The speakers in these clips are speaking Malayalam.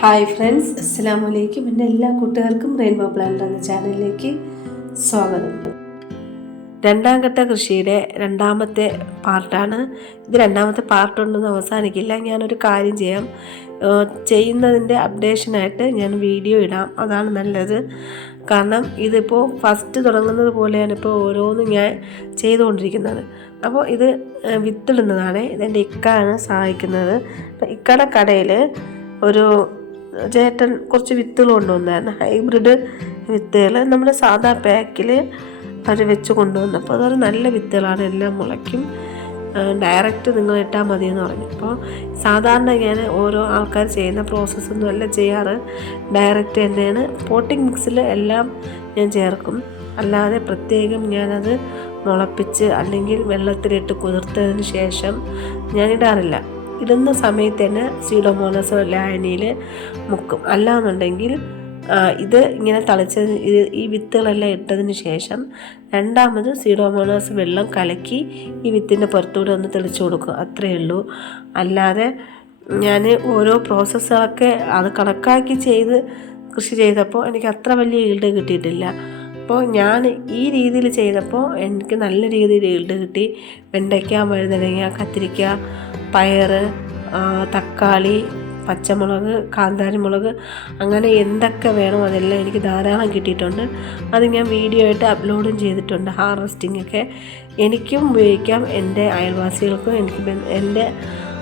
ഹായ് ഫ്രണ്ട്സ് അസ്സാം വലൈക്കും എന്റെ എല്ലാ കൂട്ടുകാർക്കും റെയിൻബോ പ്ലാന്റ് എന്ന ചാനലിലേക്ക് സ്വാഗതം. രണ്ടാം ഘട്ട കൃഷിയുടെ രണ്ടാമത്തെ പാർട്ടാണ്. ഇത് രണ്ടാമത്തെ പാർട്ടുണ്ടെന്ന് അവസാനിക്കില്ല. ഞാനൊരു കാര്യം ചെയ്യാം. ചെയ്യുന്നതിന്റെ അപ്ഡേഷനായിട്ട് ഞാൻ വീഡിയോ ഇടാം. അതാണ് നല്ലത്. കാരണം ഇതിപ്പോൾ ഫസ്റ്റ് തുടങ്ങുന്നത് പോലെയാണ് ഇപ്പോൾ ഓരോന്നും ഞാൻ ചെയ്തുകൊണ്ടിരിക്കുന്നത്. അപ്പോൾ ഇത് വിത്തിടുന്നതാണ്. ഇതെന്റെ ഇക്കാണ് സഹായിക്കുന്നത്. അപ്പോൾ ഇക്കയുടെ കടയിൽ ഒരു ചേട്ടൻ കുറച്ച് വിത്തുകൾ കൊണ്ടുവന്നായിരുന്നു. ഹൈബ്രിഡ് വിത്തുകൾ നമ്മുടെ സാധാ പാക്കിൽ അവർ വെച്ച് കൊണ്ടുവന്നപ്പോൾ അതൊരു നല്ല വിത്തുകളാണ്. എല്ലാം മുളയ്ക്കും. ഡയറക്റ്റ് നിങ്ങൾ ഇട്ടാൽ മതി എന്ന് പറഞ്ഞു. അപ്പോൾ സാധാരണ ഞാൻ ഓരോ ആൾക്കാർ ചെയ്യുന്ന പ്രോസസ്സൊന്നും അല്ല ചെയ്യാറ്. ഡയറക്റ്റ് തന്നെയാണ്. പോട്ടിംഗ് മിക്സിൽ എല്ലാം ഞാൻ ചേർക്കും. അല്ലാതെ പ്രത്യേകം ഞാനത് മുളപ്പിച്ച് അല്ലെങ്കിൽ വെള്ളത്തിലിട്ട് കുതിർത്തതിന് ശേഷം ഞാൻ ഇടാറില്ല. ഇടുന്ന സമയത്ത് തന്നെ സീഡോമോണസ് ലായനിയിൽ മുക്കും. അല്ലാന്നുണ്ടെങ്കിൽ ഇത് ഇങ്ങനെ തളിച്ച് ഇത് ഈ വിത്തുകളെല്ലാം ഇട്ടതിന് ശേഷം രണ്ടാമത് സീഡോമോണസ് വെള്ളം കലക്കി ഈ വിത്തിന്റെ പുറത്തൂടെ ഒന്ന് തെളിച്ചു കൊടുക്കും. അത്രയേ ഉള്ളൂ. അല്ലാതെ ഞാൻ ഓരോ പ്രോസസ്സുകളൊക്കെ അത് കണക്കാക്കി ചെയ്ത് കൃഷി ചെയ്തപ്പോൾ എനിക്ക് അത്ര വലിയ ഈൽഡ് കിട്ടിയിട്ടില്ല. അപ്പോൾ ഞാൻ ഈ രീതിയിൽ ചെയ്തപ്പോൾ എനിക്ക് നല്ല രീതിയിൽ ഈൽഡ് കിട്ടി. വെണ്ടയ്ക്ക വഴുതനങ്ങ കത്തിരിക്ക പയറ് ആ, തക്കാളി പച്ചമുളക് കാന്താരിമുളക് അങ്ങനെ എന്തൊക്കെ വേണോ അതെല്ലാം എനിക്ക് ധാരാളം കിട്ടിയിട്ടുണ്ട്. അത് ഞാൻ വീഡിയോ ആയിട്ട് അപ്ലോഡും ചെയ്തിട്ടുണ്ട് ഹാർവെസ്റ്റിംഗ് ഒക്കെ എനിക്കും ഉപയോഗിക്കാം എന്റെ അയൽവാസികൾക്കും എനിക്ക് എന്റെ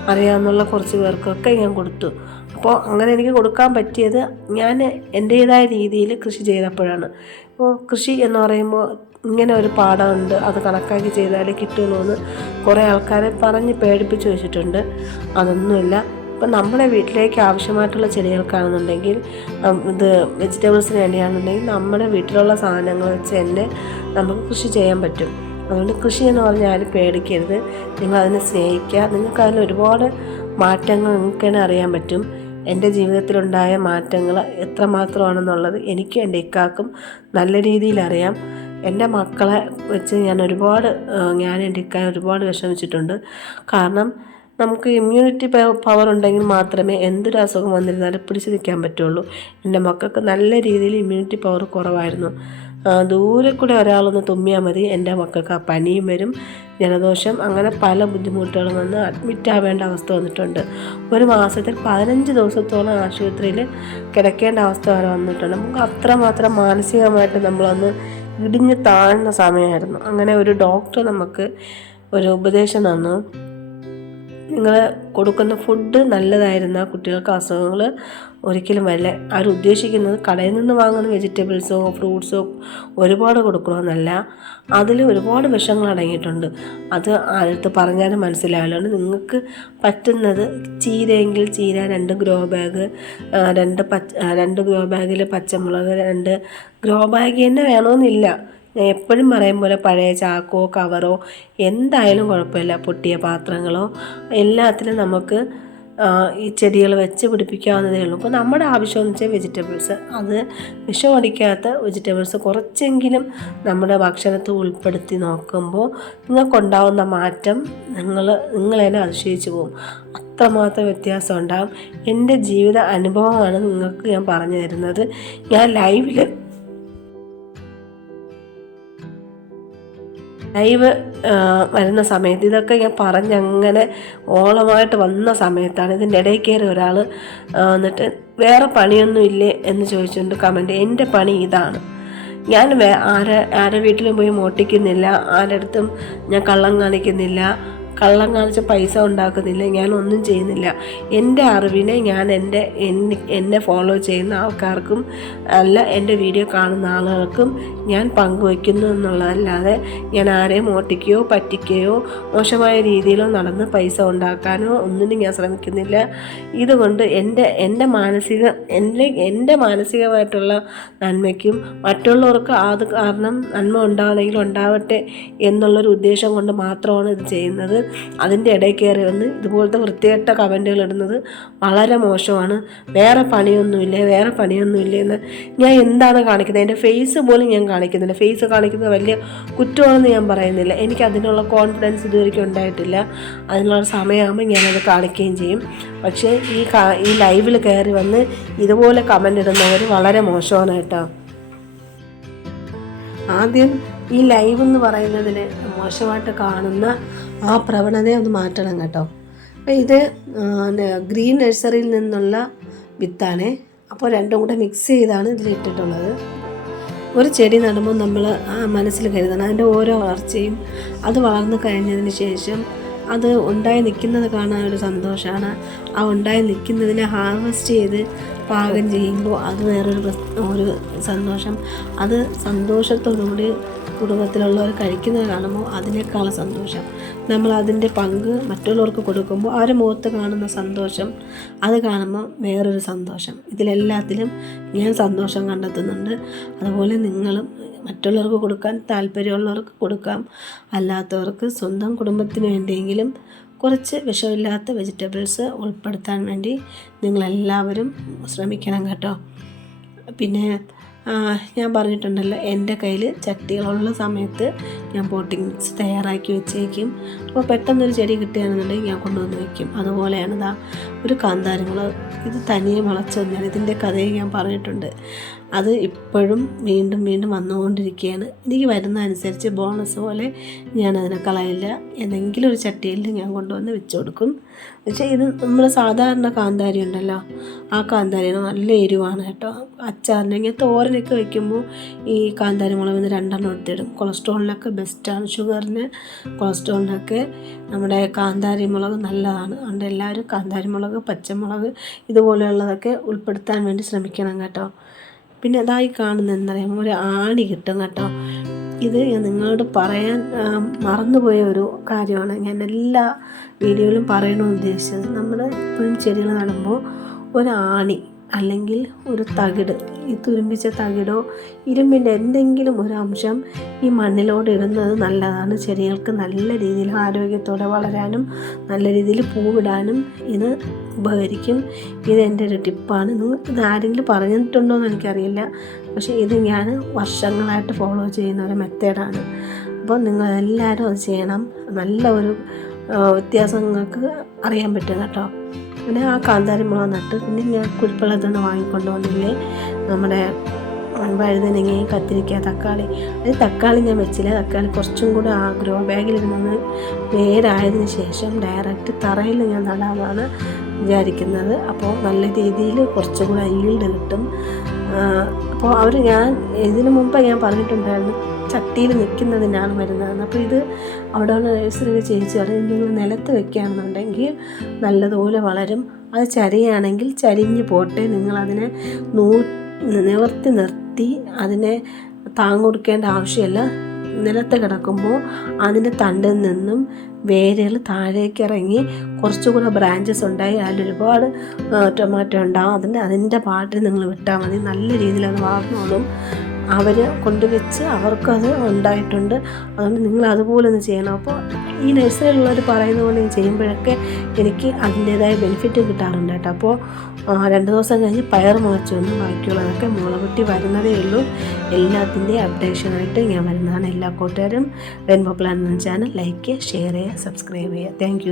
അറിയാവുന്ന കുറച്ച് പേർക്കൊക്കെ ഞാൻ കൊടുത്തു. അപ്പോൾ അങ്ങനെ എനിക്ക് കൊടുക്കാൻ പറ്റിയത് ഞാൻ എന്റേതായ രീതിയിൽ കൃഷി ചെയ്തപ്പോഴാണ്. അപ്പോൾ കൃഷി എന്ന് പറയുമ്പോൾ ഇങ്ങനെ ഒരു പാഠമുണ്ട്. അത് കണക്കാക്കി ചെയ്താലേ കിട്ടുമെന്ന് കുറേ ആൾക്കാരെ പറഞ്ഞ് പേടിപ്പിച്ച് വെച്ചിട്ടുണ്ട്. അതൊന്നുമില്ല. ഇപ്പം നമ്മുടെ വീട്ടിലേക്ക് ആവശ്യമായിട്ടുള്ള ചെടികൾക്കാണെന്നുണ്ടെങ്കിൽ ഇത് വെജിറ്റബിൾസിന് വേണ്ടിയാണെന്നുണ്ടെങ്കിൽ നമ്മുടെ വീട്ടിലുള്ള സാധനങ്ങൾ വെച്ച് തന്നെ നമുക്ക് കൃഷി ചെയ്യാൻ പറ്റും. അതുകൊണ്ട് കൃഷി എന്ന് പറഞ്ഞാൽ ആരും പേടിക്കരുത്. നിങ്ങൾ അതിനെ സ്നേഹിക്കുക. നിങ്ങൾക്ക് അതിൽ ഒരുപാട് മാറ്റങ്ങൾ നിങ്ങൾക്ക് തന്നെ അറിയാൻ പറ്റും. എന്റെ ജീവിതത്തിലുണ്ടായ മാറ്റങ്ങൾ എത്രമാത്രമാണെന്നുള്ളത് എനിക്കും എന്റെ ഇക്കാക്കും നല്ല രീതിയിൽ അറിയാം. എന്റെ മക്കളെ വെച്ച് ഞാൻ ഒരുപാട് ഞാൻ എന്റെ ഒരുപാട് വിഷമിച്ചിട്ടുണ്ട്. കാരണം നമുക്ക് ഇമ്മ്യൂണിറ്റി പവർ ഉണ്ടെങ്കിൽ മാത്രമേ എന്തൊരു അസുഖം വന്നിരുന്നാലും പിടിച്ചു നിൽക്കാൻ പറ്റുള്ളൂ. എന്റെ മക്കൾക്ക് നല്ല രീതിയിൽ ഇമ്മ്യൂണിറ്റി പവർ കുറവായിരുന്നു. ദൂരെ കൂടെ ഒരാളൊന്ന് തുമ്മിയാൽ മതി എന്റെ മക്കൾക്ക് ആ പനിയും വരും ജലദോഷം അങ്ങനെ പല ബുദ്ധിമുട്ടുകളും വന്ന് അഡ്മിറ്റ് ആവേണ്ട അവസ്ഥ വന്നിട്ടുണ്ട്. ഒരു മാസത്തിൽ പതിനഞ്ച് ദിവസത്തോളം ആശുപത്രിയിൽ കിടക്കേണ്ട അവസ്ഥ വരെ വന്നിട്ടുണ്ട്. നമുക്ക് അത്രമാത്രം മാനസികമായിട്ട് നമ്മളൊന്ന് ഇടിഞ്ഞ് താഴ്ന്ന സമയമായിരുന്നു. അങ്ങനെ ഒരു ഡോക്ടർ നമുക്ക് ഒരു ഉപദേശം തന്നു. നിങ്ങൾ കൊടുക്കുന്ന ഫുഡ് നല്ലതായിരുന്ന കുട്ടികൾക്ക് അസുഖങ്ങൾ ഒരിക്കലും വരില്ല. അവർ ഉദ്ദേശിക്കുന്നത് കടയിൽ നിന്ന് വാങ്ങുന്ന വെജിറ്റബിൾസോ ഫ്രൂട്ട്സോ ഒരുപാട് കൊടുക്കണമെന്നല്ല. അതിൽ ഒരുപാട് വിഷങ്ങൾ അടങ്ങിയിട്ടുണ്ട്. അത് അടുത്ത് പറഞ്ഞാലും മനസ്സിലാവില്ലാണ് നിങ്ങൾക്ക് പറ്റുന്നത് ചീരയെങ്കിൽ ചീര രണ്ട് ഗ്രോ ബാഗ് രണ്ട് പച്ച രണ്ട് ഗ്രോ ബാഗിൽ പച്ചമുളക് രണ്ട് ഗ്രോ ബാഗ് തന്നെ വേണമെന്നില്ല. ഞാൻ എപ്പോഴും പറയും പോലെ പഴയ ചാക്കോ കവറോ എന്തായാലും കുഴപ്പമില്ല. പൊട്ടിയ പാത്രങ്ങളോ എല്ലാത്തിലും നമുക്ക് ഈ ചെടികൾ വെച്ച് പിടിപ്പിക്കാവുന്നതേ ഉള്ളൂ. അപ്പോൾ നമ്മുടെ ആവശ്യം എന്ന് വെച്ചാൽ വെജിറ്റബിൾസ്. അത് വിഷമടിക്കാത്ത വെജിറ്റബിൾസ് കുറച്ചെങ്കിലും നമ്മുടെ ഭക്ഷണത്തിൽ ഉൾപ്പെടുത്തി നോക്കുമ്പോൾ നിങ്ങൾക്കുണ്ടാവുന്ന മാറ്റം നിങ്ങൾ തന്നെ അതിശയിച്ചു പോകും. അത്രമാത്രം വ്യത്യാസം ഉണ്ടാകും. എന്റെ ജീവിത അനുഭവമാണ് നിങ്ങൾക്ക് ഞാൻ പറഞ്ഞു തരുന്നത്. ഞാൻ ലൈവിൽ ലൈവ് വരുന്ന സമയത്ത് ഇതൊക്കെ ഞാൻ പറഞ്ഞങ്ങനെ ഓളമായിട്ട് വന്ന സമയത്താണ് ഇതിന്റെ ഇടയിൽ കയറി ഒരാൾ എന്നിട്ട് വേറെ പണിയൊന്നും ഇല്ലേ എന്ന് ചോദിച്ചുകൊണ്ട് കമന്റ് എന്റെ പണി ഇതാണ്. ഞാൻ ആരെ ആരെ വീട്ടിലും പോയി മോട്ടിക്കുന്നില്ല ആരുടെ അടുത്തും ഞാൻ കള്ളം കാണിക്കുന്നില്ല കള്ളം കാണിച്ച് പൈസ ഉണ്ടാക്കുന്നില്ല. ഞാൻ ഒന്നും ചെയ്യുന്നില്ല. എന്റെ അറിവിനെ ഞാൻ എന്റെ എന്നെ- ഫോളോ ചെയ്യുന്ന ആൾക്കാർക്കും അല്ല എന്റെ വീഡിയോ കാണുന്ന ആളുകൾക്കും ഞാൻ പങ്കുവയ്ക്കുന്നു എന്നുള്ളതല്ലാതെ ഞാൻ ആരെയും ഓട്ടിക്കുകയോ പറ്റിക്കുകയോ മോശമായ രീതിയിലോ നടന്ന് പൈസ ഉണ്ടാക്കാനോ ഒന്നിനും ഞാൻ ശ്രമിക്കുന്നില്ല. ഇതുകൊണ്ട് എന്റെ എന്റെ മാനസിക എന്റെ എന്റെ മാനസികമായിട്ടുള്ള നന്മയ്ക്കും മറ്റുള്ളവർക്ക് അത് കാരണം നന്മ ഉണ്ടാവണമെങ്കിൽ ഉണ്ടാവട്ടെ എന്നുള്ളൊരു ഉദ്ദേശം കൊണ്ട് മാത്രമാണ് ഇത് ചെയ്യുന്നത്. അതിന്റെ ഇടയിൽ കയറി വന്ന് ഇതുപോലത്തെ വൃത്തികെട്ട കമന്റുകൾ ഇടുന്നത് വളരെ മോശമാണ്. വേറെ പണിയൊന്നുമില്ല? വേറെ പണിയൊന്നുമില്ല എന്ന് ഞാൻ എന്താണ് കാണിക്കുന്നത്? എന്റെ ഫേസ് പോലും ഞാൻ കാണിക്കുന്നില്ല. ഫേസ് കാണിക്കുന്നത് വലിയ കുറ്റമാണെന്ന് ഞാൻ പറയുന്നില്ല. എനിക്ക് അതിനുള്ള കോൺഫിഡൻസ് ഇതുവരെയ്ക്കും ഉണ്ടായിട്ടില്ല. അതിനുള്ള സമയമാകുമ്പോൾ ഞാനത് കാണിക്കുകയും ചെയ്യും. പക്ഷേ ഈ ഈ ലൈവിൽ കയറി വന്ന് ഇതുപോലെ കമന്റ് ഇടുന്നവർ വളരെ മോശമാണ് കേട്ടോ. ആദ്യം ഈ ലൈവ് എന്ന് പറയുന്നതിന് മോശമായിട്ട് കാണുന്ന ആ പ്രവണതയെ ഒന്ന് മാറ്റണം കേട്ടോ. അപ്പോൾ ഇത് ഗ്രീൻ നഴ്സറിയിൽ നിന്നുള്ള വിത്താണേ. അപ്പോൾ രണ്ടും കൂടെ മിക്സ് ചെയ്താണ് ഇതിലിട്ടിട്ടുള്ളത് ഒരു ചെടി നടുമ്പോൾ നമ്മൾ മനസ്സിൽ കരുതണം. അതിന്റെ ഓരോ വളർച്ചയും അത് വളർന്നു കഴിഞ്ഞതിന് ശേഷം അത് ഉണ്ടായി നിൽക്കുന്നത് കാണാൻ ഒരു സന്തോഷമാണ്. ആ ഉണ്ടായി നിൽക്കുന്നതിനെ ഹാർവെസ്റ്റ് ചെയ്ത് പാകം ചെയ്യുമ്പോൾ അത് വേറൊരു ഒരു സന്തോഷം. അത് സന്തോഷത്തോടുകൂടി കുടുംബത്തിലുള്ളവർ കഴിക്കുന്നത് കാണുമ്പോൾ അതിനേക്കാളും സന്തോഷം. നമ്മൾ അതിന്റെ പങ്ക് മറ്റുള്ളവർക്ക് കൊടുക്കുമ്പോൾ അവരെ മുഖത്ത് കാണുന്ന സന്തോഷം അത് കാണുമ്പോൾ വേറൊരു സന്തോഷം. ഇതിലെല്ലാത്തിലും ഞാൻ സന്തോഷം കണ്ടെത്തുന്നുണ്ട്. അതുപോലെ നിങ്ങളും മറ്റുള്ളവർക്ക് കൊടുക്കാൻ താല്പര്യമുള്ളവർക്ക് കൊടുക്കാം. അല്ലാത്തവർക്ക് സ്വന്തം കുടുംബത്തിന് വേണ്ടിയെങ്കിലും കുറച്ച് വിഷമില്ലാത്ത വെജിറ്റബിൾസ് ഉൾപ്പെടുത്താൻ വേണ്ടി നിങ്ങളെല്ലാവരും ശ്രമിക്കണം കേട്ടോ. പിന്നെ ഞാൻ പറഞ്ഞിട്ടുണ്ടല്ലോ എന്റെ കയ്യിൽ ചട്ടികളുള്ള സമയത്ത് ഞാൻ പോട്ടിംഗ് മിക്സ് തയ്യാറാക്കി വെച്ചേക്കും. അപ്പോൾ പെട്ടെന്നൊരു ചെടി കിട്ടുകയാണെന്നുണ്ടെങ്കിൽ ഞാൻ കൊണ്ടുവന്ന് വയ്ക്കും അതുപോലെയാണ് ഇതാ ഒരു കാന്താരങ്ങൾ. ഇത് തനിയെ മുളച്ചൊന്നാണ് ഇതിന്റെ കഥയെ ഞാൻ പറഞ്ഞിട്ടുണ്ട്. അത് ഇപ്പോഴും വീണ്ടും വീണ്ടും വന്നുകൊണ്ടിരിക്കുകയാണ്. എനിക്ക് വരുന്ന അനുസരിച്ച് ബോണസ് പോലെ ഞാൻ അതിനെ കളയില്ല എന്തെങ്കിലും ഒരു ചട്ടിയിൽ ഞാൻ കൊണ്ടുവന്ന് വെച്ച് കൊടുക്കും പക്ഷേ ഇത് നമ്മൾ സാധാരണ കാന്താരി ഉണ്ടല്ലോ. ആ കാന്താരി നല്ല എരിവാണ് കേട്ടോ. അച്ചാറിനെങ്കിൽ തോരനൊക്കെ വയ്ക്കുമ്പോൾ ഈ കാന്താരി മുളക് നിന്ന് രണ്ടെണ്ണം എടുത്തിടും. കൊളസ്ട്രോളിനൊക്കെ ബെസ്റ്റാണ് ഷുഗറിന് കൊളസ്ട്രോളിനൊക്കെ നമ്മുടെ കാന്താരി മുളക് നല്ലതാണ്. അതുകൊണ്ട് എല്ലാവരും കാന്താരി മുളക് പച്ചമുളക് ഇതുപോലെയുള്ളതൊക്കെ ഉൾപ്പെടുത്താൻ വേണ്ടി ശ്രമിക്കണം കേട്ടോ. പിന്നെ അതായി കാണുന്ന എന്താ പറയുക ഒരു ആണി കിട്ടും കേട്ടോ. ഇത് ഞാൻ നിങ്ങളോട് പറയാൻ മറന്നുപോയ ഒരു കാര്യമാണ്. ഞാൻ എല്ലാ വീഡിയോയിലും പറയണമെന്ന് ഉദ്ദേശിച്ചത്. നമ്മൾ എപ്പോഴും ചെടികൾ നടുമ്പോൾ ഒരു ആണി അല്ലെങ്കിൽ ഒരു തകിട് ഈ തുരുമ്പിച്ച തകിടോ ഇരുമ്പിന്റെ എന്തെങ്കിലും ഒരു അംശം ഈ മണ്ണിലോട് ഇടുന്നത് നല്ലതാണ്. ചെടികൾക്ക് നല്ല രീതിയിൽ ആരോഗ്യത്തോടെ വളരാനും നല്ല രീതിയിൽ പൂവിടാനും ഇത് ഉപകരിക്കും. ഇത് ഒരു ടിപ്പാണ്. ഇത് ആരെങ്കിലും പറഞ്ഞിട്ടുണ്ടോ എന്ന് എനിക്കറിയില്ല. പക്ഷേ ഇത് ഞാൻ വർഷങ്ങളായിട്ട് ഫോളോ ചെയ്യുന്ന ഒരു മെത്തേഡാണ്. അപ്പോൾ നിങ്ങൾ എല്ലാവരും അത് ചെയ്യണം. നല്ല ഒരു വ്യത്യാസം നിങ്ങൾക്ക് അറിയാൻ പറ്റും കേട്ടോ. പിന്നെ ആ കാന്താരി മുളക് നട്ട്. പിന്നെ ഞാൻ കുരുപ്പുള്ള നിന്ന് വാങ്ങിക്കൊണ്ട് വന്നില്ലേ നമ്മുടെ വഴുതനങ്ങയും കത്തിരിക്ക തക്കാളി. അത് തക്കാളി ഞാൻ വെച്ചില്ല. തക്കാളി കുറച്ചും കൂടെ ആ ഗ്രോ ബാഗിൽ നിന്ന് വേരായതിന് ശേഷം ഡയറക്റ്റ് തറയിൽ ഞാൻ നടാനാണ് വിചാരിക്കുന്നത്. അപ്പോൾ നല്ല രീതിയിൽ കുറച്ചും കൂടെ ഈൽഡ് കിട്ടും. അപ്പോൾ അവർ ഞാൻ ഇതിനു മുമ്പ് ഞാൻ പറഞ്ഞിട്ടുണ്ടായിരുന്നു. ചട്ടിയിൽ നിൽക്കുന്നതിനാണ് വരുന്നതെന്ന്. അപ്പോൾ ഇത് അവിടെ നഴ്സറിയിൽ ചേച്ചി അത് നിങ്ങൾ നിലത്ത് വെക്കുകയാണെന്നുണ്ടെങ്കിൽ നല്ലതുപോലെ വളരും. അത് ചരിയാണെങ്കിൽ ചരിഞ്ഞ് പോട്ടെ. നിങ്ങളതിനെ നൂ നിവർത്തി നിർത്തി അതിനെ താങ്ങ് കൊടുക്കേണ്ട ആവശ്യമില്ല. നിലത്ത് കിടക്കുമ്പോൾ അതിന്റെ തണ്ടിൽ നിന്നും വേരുകൾ താഴേക്ക് ഇറങ്ങി കുറച്ചുകൂടെ ബ്രാഞ്ചസ് ഉണ്ടായി. അതിലൊരുപാട് ടൊമാറ്റോ ഉണ്ടാകും അതിന്റെ അതിന്റെ പാട്ടിൽ നിങ്ങൾ വിട്ടാൽ മതി. നല്ല രീതിയിൽ അത് വളർന്നോളും. അവർ കൊണ്ടുവച്ച് അവർക്കത് ഉണ്ടായിട്ടുണ്ട്. അതുകൊണ്ട് നിങ്ങൾ അതുപോലെ ഒന്ന് ചെയ്യണം. അപ്പോൾ ഈ നഴ്സറിയിലുള്ളവർ പറയുന്ന പോലെ ചെയ്യുമ്പോഴൊക്കെ എനിക്ക് അതിന്റേതായ ബെനിഫിറ്റ് കിട്ടാറുണ്ട് കേട്ടോ. അപ്പോൾ രണ്ട് ദിവസം കഴിഞ്ഞ് പയർ മുളച്ചു വന്നു ബാക്കിയുള്ളതൊക്കെ മുളകുട്ടി വരുന്നതേ ഉള്ളൂ. എല്ലാത്തിന്റെയും അപ്ഡേഷനായിട്ട് ഞാൻ വരുന്നതാണ്. എല്ലാ കൂട്ടുകാരും rainbow plan channel like share ചെയ്യുക സബ്സ്ക്രൈബ് ചെയ്യുക. താങ്ക്